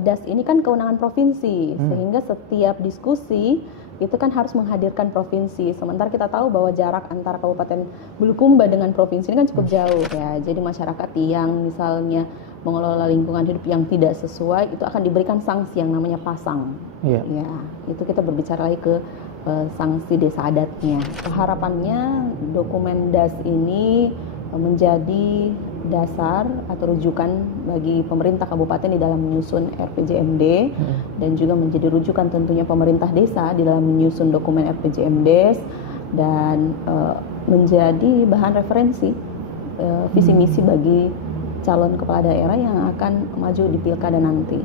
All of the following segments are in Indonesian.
DAS ini kan kewenangan provinsi, sehingga setiap diskusi itu kan harus menghadirkan provinsi. Sementara kita tahu bahwa jarak antara Kabupaten Bulukumba dengan provinsi ini kan cukup jauh ya. Jadi masyarakat yang misalnya mengelola lingkungan hidup yang tidak sesuai itu akan diberikan sanksi yang namanya pasang. Ya, itu kita berbicara lagi ke sanksi desa adatnya. Harapannya dokumen DAS ini menjadi dasar atau rujukan bagi pemerintah kabupaten di dalam menyusun RPJMD dan juga menjadi rujukan tentunya pemerintah desa di dalam menyusun dokumen RPJMD dan menjadi bahan referensi visi misi bagi calon kepala daerah yang akan maju di pilkada nanti.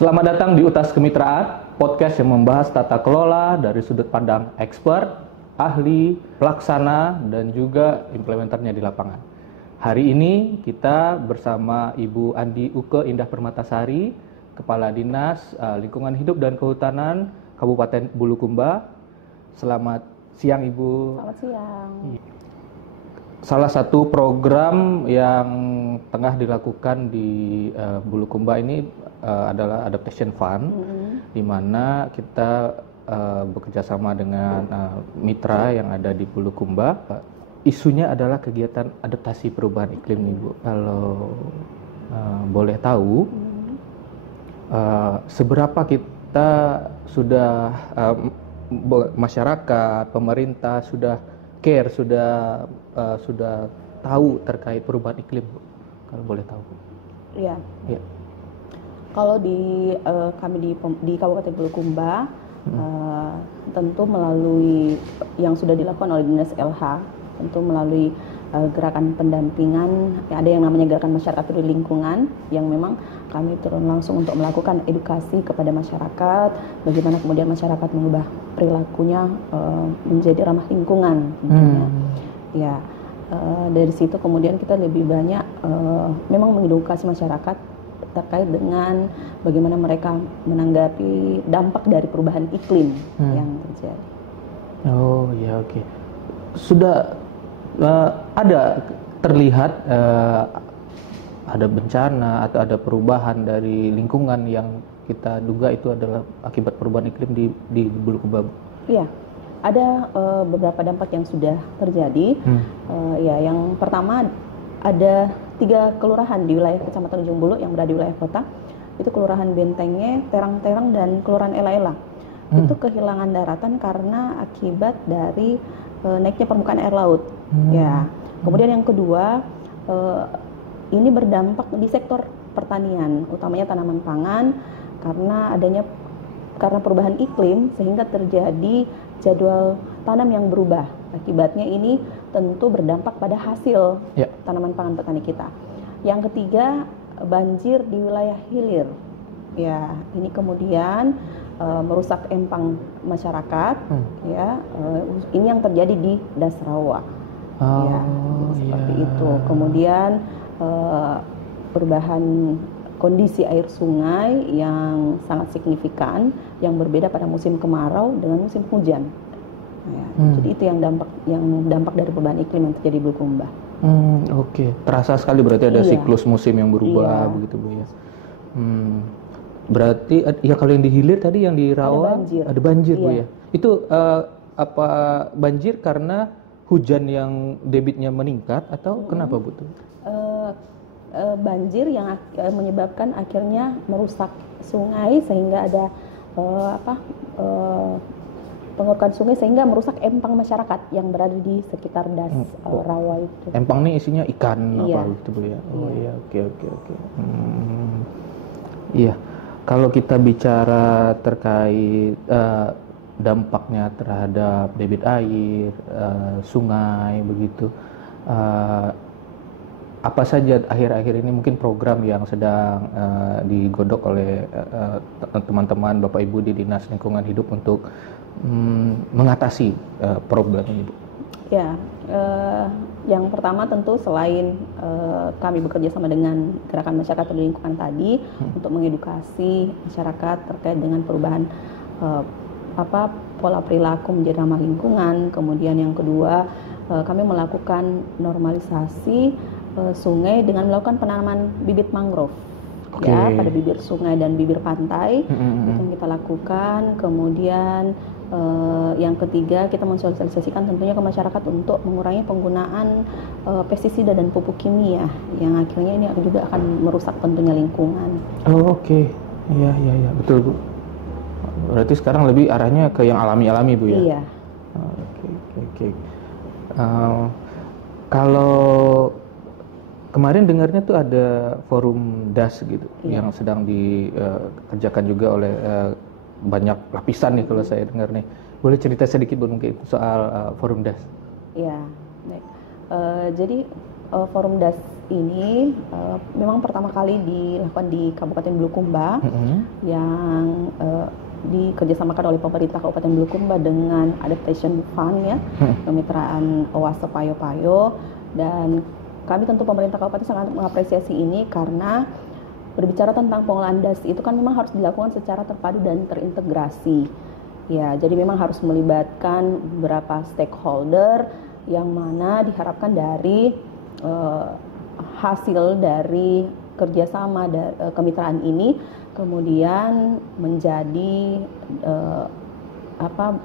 Selamat datang di Utas Kemitraan, podcast yang membahas tata kelola dari sudut pandang expert, ahli, pelaksana, dan juga implementernya di lapangan. Hari ini kita bersama Ibu Andi Uke Indah Permatasari, Kepala Dinas Lingkungan Hidup dan Kehutanan Kabupaten Bulukumba. Selamat siang, Ibu. Selamat siang. Salah satu program yang tengah dilakukan di Bulukumba ini adalah Adaptation Fund, di mana kita bekerjasama dengan mitra yang ada di Bulukumba. Isunya adalah kegiatan adaptasi perubahan iklim nih, Bu. Kalau boleh tahu, seberapa kita sudah masyarakat, pemerintah sudah care, sudah tahu terkait perubahan iklim, Bu? Kalau boleh tahu, Bu. Iya. Ya. Kalau di kami di Kabupaten Bulukumba, tentu melalui yang sudah dilakukan oleh Dinas LH, tentu melalui gerakan pendampingan, ada yang namanya gerakan masyarakat peduli lingkungan, yang memang kami turun langsung untuk melakukan edukasi kepada masyarakat, bagaimana kemudian masyarakat mengubah perilakunya menjadi ramah lingkungan, tentunya. Ya, dari situ kemudian kita lebih banyak memang mengedukasi masyarakat terkait dengan bagaimana mereka menanggapi dampak dari perubahan iklim yang terjadi. Oh ya, oke. Sudah ada terlihat ada bencana atau ada perubahan dari lingkungan yang kita duga itu adalah akibat perubahan iklim di Bulukumba? Iya, ada beberapa dampak yang sudah terjadi. Ya, yang pertama ada 3 kelurahan di wilayah Kecamatan Ujung Bulu yang berada di wilayah kota. Itu Kelurahan Bentenge, Terang-Terang, dan Kelurahan Ela-Ela. Itu kehilangan daratan karena akibat dari naiknya permukaan air laut. Ya. Kemudian yang kedua, ini berdampak di sektor pertanian, utamanya tanaman pangan, karena perubahan iklim sehingga terjadi jadwal tanam yang berubah. Akibatnya ini tentu berdampak pada hasil tanaman pangan petani kita. Yang ketiga, banjir di wilayah hilir. Ya, ini kemudian merusak empang masyarakat. Ya, ini yang terjadi di Dasrawa. Seperti itu. Kemudian perubahan kondisi air sungai yang sangat signifikan, yang berbeda pada musim kemarau dengan musim hujan. Ya, jadi itu yang dampak dari perubahan iklim yang terjadi di Bulukumba. Oke. Terasa sekali berarti ada siklus musim yang berubah begitu, Bu ya. Berarti ya kalau yang di hilir tadi, yang di rawa ada banjir, Bu ya. Itu apa banjir karena hujan yang debitnya meningkat atau kenapa, Bu? Banjir yang menyebabkan akhirnya merusak sungai sehingga ada pengurukan sungai sehingga merusak empang masyarakat yang berada di sekitar rawa itu. Empang nih isinya ikan apa gitu, Bu ya. Oh iya, oke. Iya. Kalau kita bicara terkait dampaknya terhadap debit air, sungai begitu, apa saja akhir-akhir ini mungkin program yang sedang digodok oleh teman-teman Bapak Ibu di Dinas Lingkungan Hidup untuk mengatasi problem ini, Bu? Ya, yang pertama tentu selain kami bekerja sama dengan gerakan masyarakat peduli lingkungan tadi untuk mengedukasi masyarakat terkait dengan perubahan pola perilaku menjadi ramah lingkungan. Kemudian yang kedua, kami melakukan normalisasi sungai dengan melakukan penanaman bibit mangrove. Okay. Ya, pada bibir sungai dan bibir pantai itu yang kita lakukan. Kemudian yang ketiga, kita mensosialisasikan tentunya ke masyarakat untuk mengurangi penggunaan pestisida dan pupuk kimia yang akhirnya ini juga akan merusak tentunya lingkungan. Oh, oke. Iya, betul, Bu. Berarti sekarang lebih arahnya ke yang alami-alami, Bu, ya? Iya. Oke. Kalau kemarin dengarnya tuh ada forum DAS gitu, yang sedang dikerjakan juga oleh banyak lapisan nih kalau saya dengar nih. Boleh cerita sedikit Bu mungkin soal forum DAS? Iya, baik. Jadi forum DAS ini memang pertama kali dilakukan di Kabupaten Bulukumba yang dikerjasamakan oleh pemerintah Kabupaten Bulukumba dengan Adaptation Fund ya, kemitraan Oase Payo Payo, dan kami tentu pemerintah kabupaten sangat mengapresiasi ini karena berbicara tentang pengolahan DAS itu kan memang harus dilakukan secara terpadu dan terintegrasi. Ya, jadi memang harus melibatkan beberapa stakeholder yang mana diharapkan dari hasil dari kerjasama kemitraan ini kemudian menjadi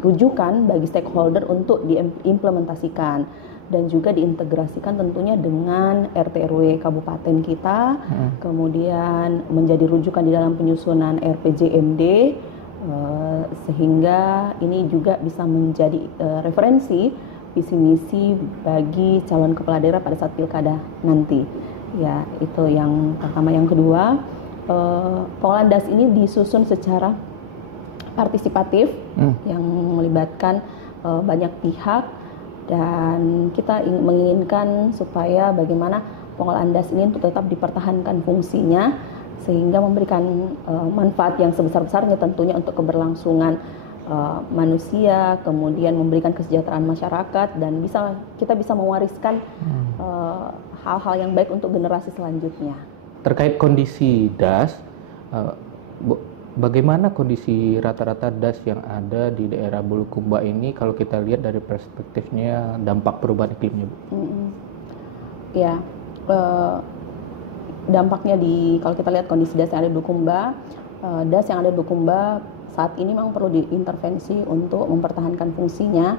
rujukan bagi stakeholder untuk diimplementasikan dan juga diintegrasikan tentunya dengan RT RW kabupaten kita, kemudian menjadi rujukan di dalam penyusunan RPJMD, sehingga ini juga bisa menjadi referensi visi misi bagi calon kepala daerah pada saat pilkada nanti. Ya, itu yang pertama. Yang kedua, pengolahan DAS ini disusun secara partisipatif yang melibatkan banyak pihak. Dan kita menginginkan supaya bagaimana pengolahan DAS ini untuk tetap dipertahankan fungsinya sehingga memberikan manfaat yang sebesar-besarnya tentunya untuk keberlangsungan manusia, kemudian memberikan kesejahteraan masyarakat dan kita bisa mewariskan hal-hal yang baik untuk generasi selanjutnya. Terkait kondisi DAS, bagaimana kondisi rata-rata DAS yang ada di daerah Bulukumba ini kalau kita lihat dari perspektifnya dampak perubahan iklimnya, Bu? Ya, dampaknya kalau kita lihat kondisi DAS yang ada di Bulukumba, DAS yang ada di Bulukumba saat ini memang perlu diintervensi untuk mempertahankan fungsinya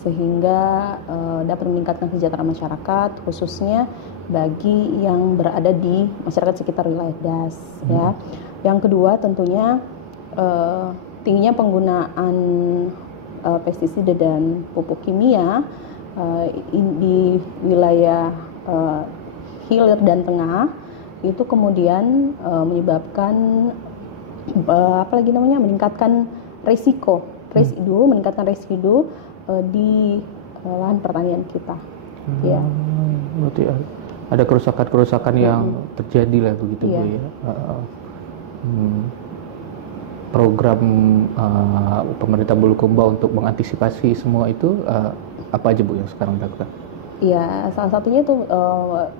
sehingga dapat meningkatkan kesejahteraan masyarakat, khususnya bagi yang berada di masyarakat sekitar wilayah DAS. Ya. Yang kedua tentunya tingginya penggunaan pestisida dan pupuk kimia di wilayah hilir dan tengah itu kemudian menyebabkan meningkatkan meningkatkan residu di lahan pertanian kita. Ya. Berarti ada kerusakan-kerusakan yang terjadi lah begitu, Bu, ya. Program pemerintah Bulukumba untuk mengantisipasi semua itu apa aja, Bu, yang sekarang dilakukan? Iya, salah satunya itu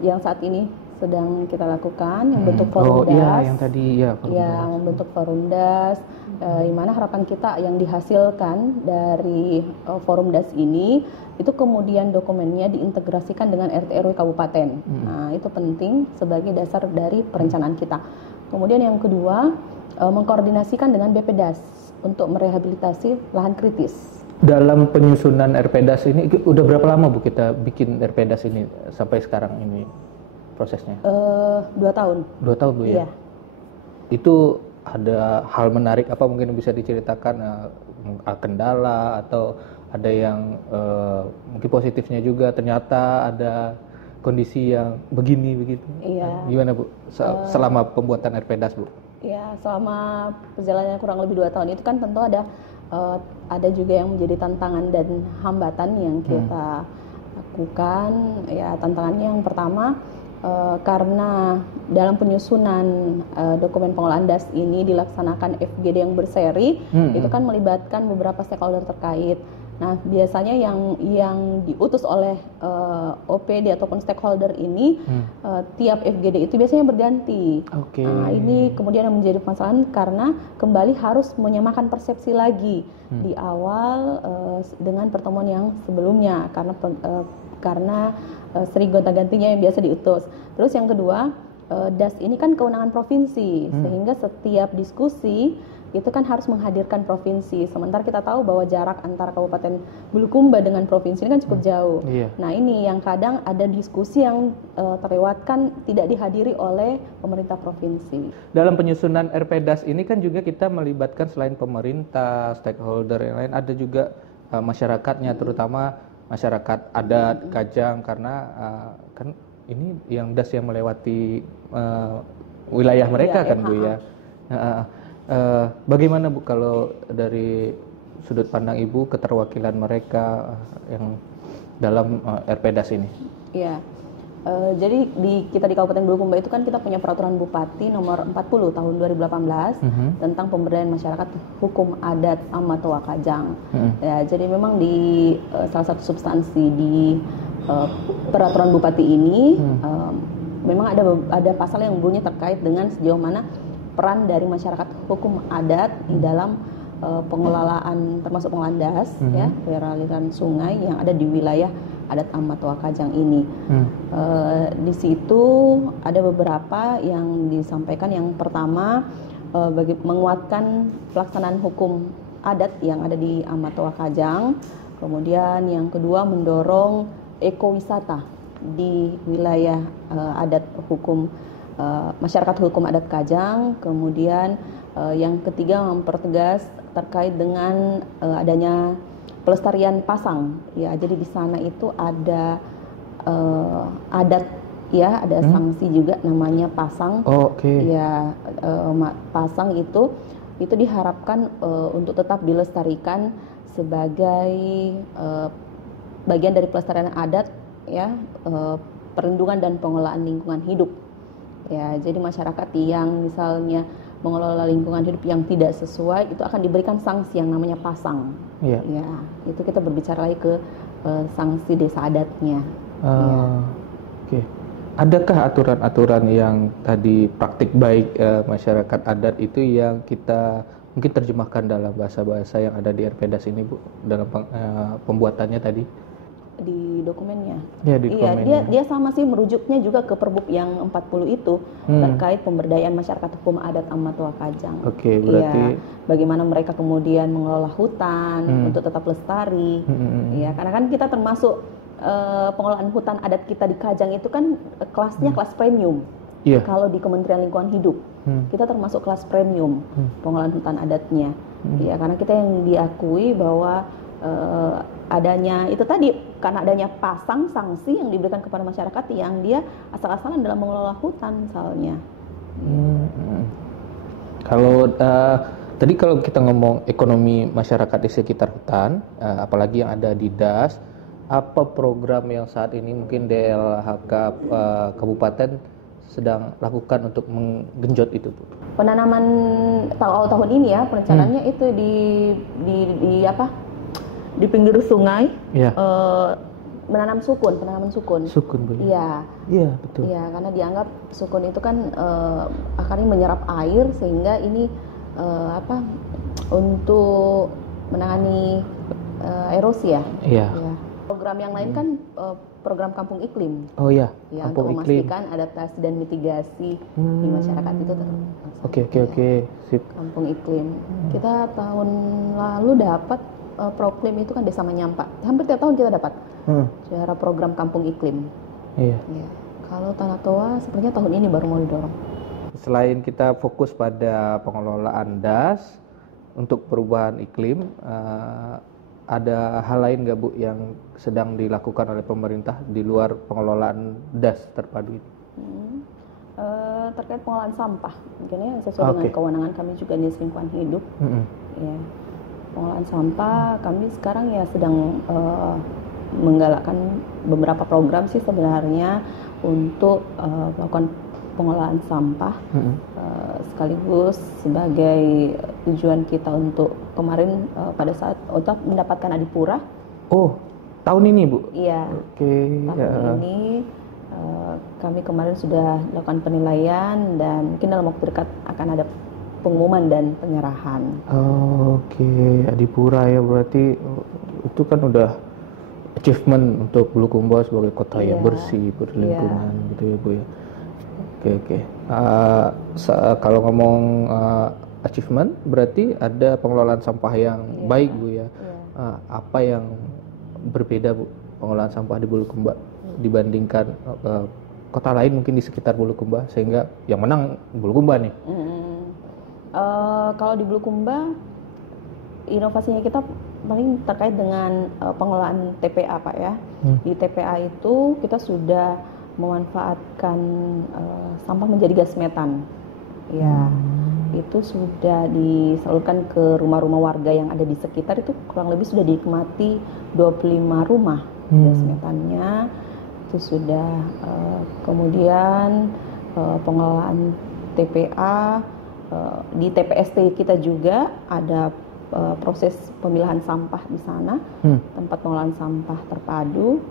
yang saat ini sedang kita lakukan yang bentuk forum DAS. Iya, yang tadi ya. Membentuk forum DAS, di mana harapan kita yang dihasilkan dari forum DAS ini itu kemudian dokumennya diintegrasikan dengan RT RW kabupaten. Nah, itu penting sebagai dasar dari perencanaan kita. Kemudian yang kedua, mengkoordinasikan dengan BPDAS untuk merehabilitasi lahan kritis. Dalam penyusunan RPDAS ini, udah berapa lama, Bu, kita bikin RPDAS ini sampai sekarang ini prosesnya? 2 tahun. 2 tahun, Bu, ya? Iya. Itu ada hal menarik apa mungkin bisa diceritakan, kendala atau ada yang mungkin positifnya juga, ternyata ada kondisi yang begini begitu. Iya. Gimana, Bu, selama pembuatan RPDAS, Bu? Ya, selama perjalanan kurang lebih 2 tahun itu kan tentu ada juga yang menjadi tantangan dan hambatan yang kita lakukan. Ya, tantangannya yang pertama karena dalam penyusunan dokumen pengolahan DAS ini dilaksanakan FGD yang berseri, itu kan melibatkan beberapa stakeholder terkait. Nah, biasanya yang diutus oleh OPD ataupun stakeholder ini tiap FGD itu biasanya berganti. Nah, ini kemudian yang menjadi permasalahan karena kembali harus menyamakan persepsi lagi di awal dengan pertemuan yang sebelumnya karena sering gonta-gantinya yang biasa diutus. Terus yang kedua, DAS ini kan kewenangan provinsi, sehingga setiap diskusi itu kan harus menghadirkan provinsi. Sementara kita tahu bahwa jarak antara Kabupaten Bulukumba dengan provinsi ini kan cukup jauh. Nah, ini yang kadang ada diskusi yang terlewatkan tidak dihadiri oleh pemerintah provinsi. Dalam penyusunan RPDAS ini kan juga kita melibatkan selain pemerintah, stakeholder yang lain, ada juga masyarakatnya, terutama masyarakat adat Kajang, karena kan ini yang DAS yang melewati wilayah mereka kan Bu ya. Bagaimana Bu kalau dari sudut pandang Ibu keterwakilan mereka yang dalam RPDAS ini? Iya, jadi kita di Kabupaten Bulukumba itu kan kita punya peraturan Bupati nomor 40 tahun 2018 tentang pemberdayaan masyarakat hukum adat Amatoa Kajang. Ya, jadi memang di salah satu substansi di peraturan Bupati ini memang ada pasal yang bunyi terkait dengan sejauh mana peran dari masyarakat hukum adat di dalam pengelolaan termasuk pengelolaan DAS ya, aliran sungai yang ada di wilayah adat Amatoa Kajang ini. Di situ ada beberapa yang disampaikan. Yang pertama menguatkan pelaksanaan hukum adat yang ada di Amatoa Kajang. Kemudian yang kedua mendorong ekowisata di wilayah adat hukum masyarakat hukum adat Kajang. Kemudian yang ketiga mempertegas terkait dengan adanya pelestarian pasang ya, jadi di sana itu ada adat ya, ada sanksi juga namanya pasang. Ya, pasang itu diharapkan untuk tetap dilestarikan sebagai bagian dari pelestarian adat ya, perlindungan dan pengelolaan lingkungan hidup. Ya, jadi masyarakat yang misalnya mengelola lingkungan hidup yang tidak sesuai itu akan diberikan sanksi yang namanya pasang. Ya, itu kita berbicara lagi ke sanksi desa adatnya. Adakah aturan-aturan yang tadi praktik baik masyarakat adat itu yang kita mungkin terjemahkan dalam bahasa-bahasa yang ada di RPDAS ini Bu, dalam pembuatannya tadi? Di dokumennya. Ya, di dokumennya. Dia sama sih merujuknya juga ke Perbuk yang 40 itu terkait pemberdayaan masyarakat hukum adat Amatoa Kajang. Berarti bagaimana mereka kemudian mengelola hutan untuk tetap lestari. Ya, karena kan kita termasuk pengelolaan hutan adat kita di Kajang itu kan kelasnya kelas premium. Kalau di Kementerian Lingkungan Hidup kita termasuk kelas premium pengelolaan hutan adatnya. Ya, karena kita yang diakui bahwa adanya itu tadi, karena adanya pasang sanksi yang diberikan kepada masyarakat yang dia asal-asalan dalam mengelola hutan misalnya. Kalau tadi kalau kita ngomong ekonomi masyarakat di sekitar hutan, apalagi yang ada di DAS, apa program yang saat ini mungkin DLHK Kabupaten sedang lakukan untuk menggenjot itu Bu? Penanaman tahun ini ya, perencanaannya itu di pinggir sungai, penanaman sukun. Sukun Bu. Iya, betul. Iya, karena dianggap sukun itu kan akarnya menyerap air sehingga ini untuk menangani erosi ya. Program yang lain kan program kampung iklim. Untuk memastikan adaptasi dan mitigasi di masyarakat itu Sip. Kampung iklim. Kita tahun lalu dapat Proklim itu kan Desa Menyampa. Hampir tiap tahun kita dapat secara program kampung iklim. Kalau Tanah Toa sepertinya tahun ini baru mau didorong. Selain kita fokus pada pengelolaan DAS untuk perubahan iklim, ada hal lain nggak Bu yang sedang dilakukan oleh pemerintah di luar pengelolaan DAS terpadu ini? Terkait pengelolaan sampah, mungkin ya sesuai dengan kewenangan kami juga di lingkungan hidup. Pengelolaan sampah kami sekarang ya sedang menggalakkan beberapa program sih sebenarnya untuk melakukan pengelolaan sampah sekaligus sebagai tujuan kita untuk kemarin pada saat untuk mendapatkan adipura. Oh, tahun ini Bu? Iya. Oke. Tahun ini kami kemarin sudah lakukan penilaian dan mungkin dalam waktu dekat akan ada pengumuman dan penyerahan. Oke, adipura ya, berarti itu kan udah achievement untuk Bulukumba sebagai kota yang bersih, berlingkungan gitu ya Bu ya. Oke. Kalau ngomong achievement berarti ada pengelolaan sampah yang baik Bu ya. Apa yang berbeda Bu pengelolaan sampah di Bulukumba dibandingkan kota lain mungkin di sekitar Bulukumba sehingga yang menang Bulukumba nih? Kalau di Bulukumba inovasinya kita paling terkait dengan pengelolaan TPA Pak ya. Di TPA itu kita sudah memanfaatkan sampah menjadi gas metan. Ya, itu sudah disalurkan ke rumah-rumah warga yang ada di sekitar, itu kurang lebih sudah dinikmati 25 rumah gas metannya. Itu sudah kemudian pengelolaan TPA di TPST kita juga ada proses pemilahan sampah di sana, tempat pengolahan sampah terpadu.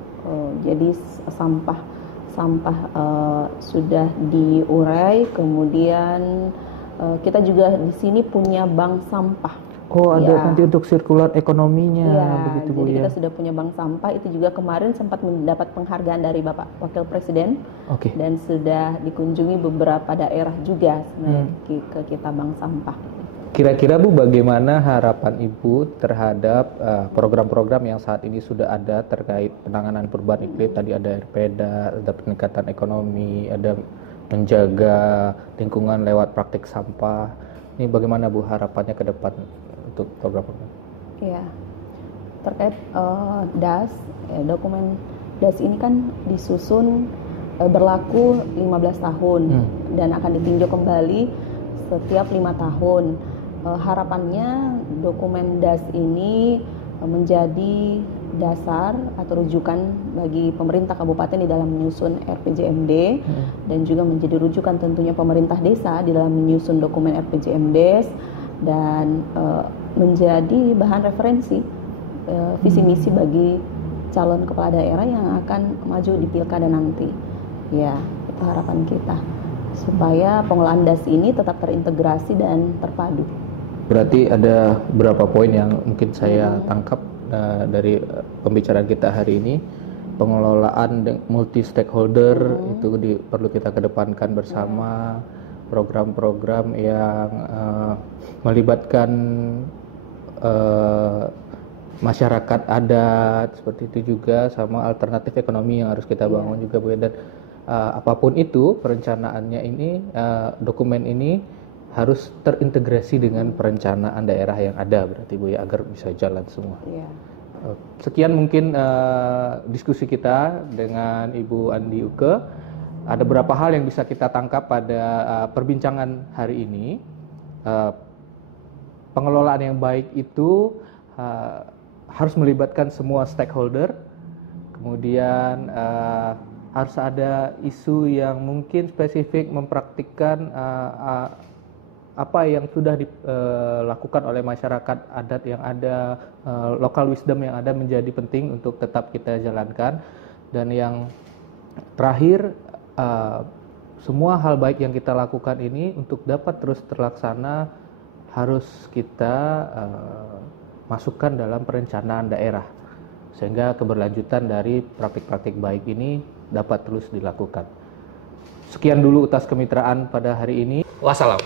Jadi sampah sudah diurai, kemudian kita juga di sini punya bank sampah. Oh, ada nanti untuk sirkular ekonominya, begitu Bu jadi ya. kita sudah punya bank sampah, itu juga kemarin sempat mendapat penghargaan dari Bapak Wakil Presiden. Dan sudah dikunjungi beberapa daerah juga sebenarnya ke kita bank sampah. Kira-kira Bu, bagaimana harapan Ibu terhadap program-program yang saat ini sudah ada terkait penanganan perubahan iklim? Tadi ada RPEDA, ada peningkatan ekonomi, ada menjaga lingkungan lewat praktik sampah. Ini bagaimana Bu harapannya ke depan untuk program-program? Iya, terkait DAS, dokumen DAS ini kan disusun berlaku 15 tahun dan akan ditinjau kembali setiap 5 tahun. Harapannya dokumen DAS ini menjadi dasar atau rujukan bagi pemerintah kabupaten di dalam menyusun RPJMD dan juga menjadi rujukan tentunya pemerintah desa di dalam menyusun dokumen RPJMD dan menjadi bahan referensi visi misi bagi calon kepala daerah yang akan maju di pilkada nanti. Ya, itu harapan kita supaya pengelolaan DAS ini tetap terintegrasi dan terpadu. Berarti ada beberapa poin yang mungkin saya tangkap dari pembicaraan kita hari ini. Pengelolaan multi stakeholder itu perlu kita kedepankan bersama. Program-program yang melibatkan masyarakat adat seperti itu juga, sama alternatif ekonomi yang harus kita bangun juga Bu. Dan apapun itu perencanaannya ini, dokumen ini harus terintegrasi dengan perencanaan daerah yang ada berarti Bu ya, agar bisa jalan semua. Sekian mungkin diskusi kita dengan Ibu Andi Uke. Ada beberapa hal yang bisa kita tangkap pada perbincangan hari ini. Pengelolaan yang baik itu harus melibatkan semua stakeholder. Kemudian harus ada isu yang mungkin spesifik mempraktikkan apa yang sudah dilakukan oleh masyarakat adat yang ada, local wisdom yang ada menjadi penting untuk tetap kita jalankan. Dan yang terakhir, semua hal baik yang kita lakukan ini untuk dapat terus terlaksana harus kita masukkan dalam perencanaan daerah, sehingga keberlanjutan dari praktik-praktik baik ini dapat terus dilakukan. Sekian dulu Utas Kemitraan pada hari ini. Wassalam.